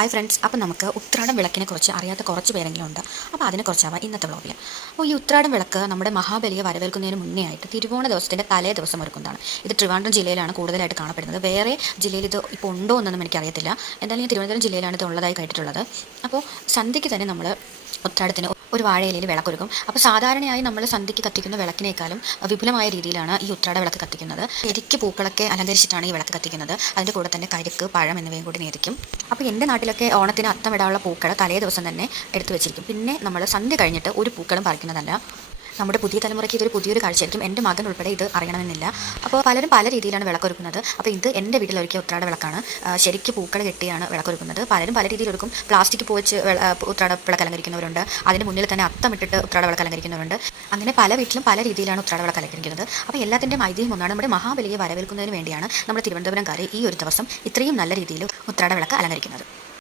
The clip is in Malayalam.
ഹായ് ഫ്രണ്ട്സ്, അപ്പോൾ നമുക്ക് ഉത്രാടം വിളക്കിനെ കുറിച്ച് അറിയാത്ത കുറച്ച് പേരെങ്കിലും ഉണ്ട്. അപ്പോൾ അതിനെക്കുറിച്ചാവാം ഇന്നത്തെ വ്ളോഗിൽ. അപ്പോൾ ഈ ഉത്രാടം വിളക്ക് നമ്മുടെ മഹാബലിയെ വരവേൽക്കുന്നതിന് മുന്നേ ആയിട്ട് തിരുവോണ ദിവസത്തിൻ്റെ തലേ ദിവസം ഒരുക്കുന്നതാണ്. ഇത് ട്രിവാൻഡ്രം ജില്ലയിലാണ് കൂടുതലായിട്ട് കാണപ്പെടുന്നത്. വേറെ ജില്ലയിൽ ഇത് ഇപ്പോൾ ഉണ്ടോ എന്നൊന്നും എനിക്കറിയത്തില്ല. എന്തായാലും ഈ തിരുവനന്തപുരം ജില്ലയിലാണ് ഇത് ഉള്ളതായി കേട്ടിട്ടുള്ളത്. അപ്പോൾ സന്ധ്യയ്ക്ക് തന്നെ നമ്മൾ ഉത്രാടത്തിന് ഒരു വാഴയിലയിൽ വിളക്കൊരുക്കും. അപ്പോൾ സാധാരണയായി നമ്മൾ സന്ധ്യയ്ക്ക് കത്തിക്കുന്ന വിളക്കിനേക്കാളും വിപുലമായ രീതിയിലാണ് ഈ ഉത്രാട വിളക്ക് കത്തിക്കുന്നത്. ശരിക്ക് പൂക്കളൊക്കെ അലങ്കരിച്ചിട്ടാണ് ഈ വിളക്ക് കത്തിക്കുന്നത്. അതിൻ്റെ കൂടെ തന്നെ കരിക്ക്, പഴം എന്നിവയും കൂടി നേദിക്കും. അപ്പോൾ എൻ്റെ നാട്ടിലൊക്കെ ഓണത്തിന് അത്തമിടാനുള്ള പൂക്കൾ തലേ ദിവസം തന്നെ എടുത്തു വെച്ചിരിക്കും. പിന്നെ നമ്മൾ സന്ധ്യ കഴിഞ്ഞിട്ട് ഒരു പൂക്കളും പറിക്കുന്നതല്ല. നമ്മുടെ പുതിയ തലമുറയ്ക്ക് ഇതൊരു പുതിയൊരു കാഴ്ചയായിരിക്കും. എൻ്റെ മകൻ ഉൾപ്പെടെ ഇത് അറിയണമെന്നില്ല. അപ്പോൾ പലരും പല രീതിയിലാണ് വിളക്കൊരുക്കുന്നത്. അപ്പോൾ ഇത് എൻ്റെ വീട്ടിലൊരുക്കിയ ഉത്രാട വിളക്കാണ്. ശരിക്കും പൂക്കൾ കെട്ടിയാണ് വിളക്കൊരുക്കുന്നത്. പലരും പല രീതിയിലൊരുക്കും. പ്ലാസ്റ്റിക് പൂ വെച്ച് ഉത്രാട വിളക്ക് അലങ്കരിക്കുന്നവരുണ്ട്. അതിന് മുന്നിൽ തന്നെ അത്തമിട്ടിട്ട് ഉത്രാട വിളക്ക് അലങ്കരിക്കുന്നവരുണ്ട്. അങ്ങനെ പല വീട്ടിലും പല രീതിയിലാണ് ഉത്രാട വിളക്ക് അലങ്കരിക്കുന്നത്. അപ്പോൾ എല്ലാത്തിൻ്റെയും ഐതിഹ്യം ഒന്നാണ്. നമ്മുടെ മഹാബലിയെ വരവേൽക്കുന്നതിന് വേണ്ടിയാണ് നമ്മുടെ തിരുവനന്തപുരംകാരെ ഈ ഒരു ദിവസം ഇത്രയും നല്ല രീതിയിൽ ഉത്രാട വിളക്ക് അലങ്കരിക്കുന്നത്.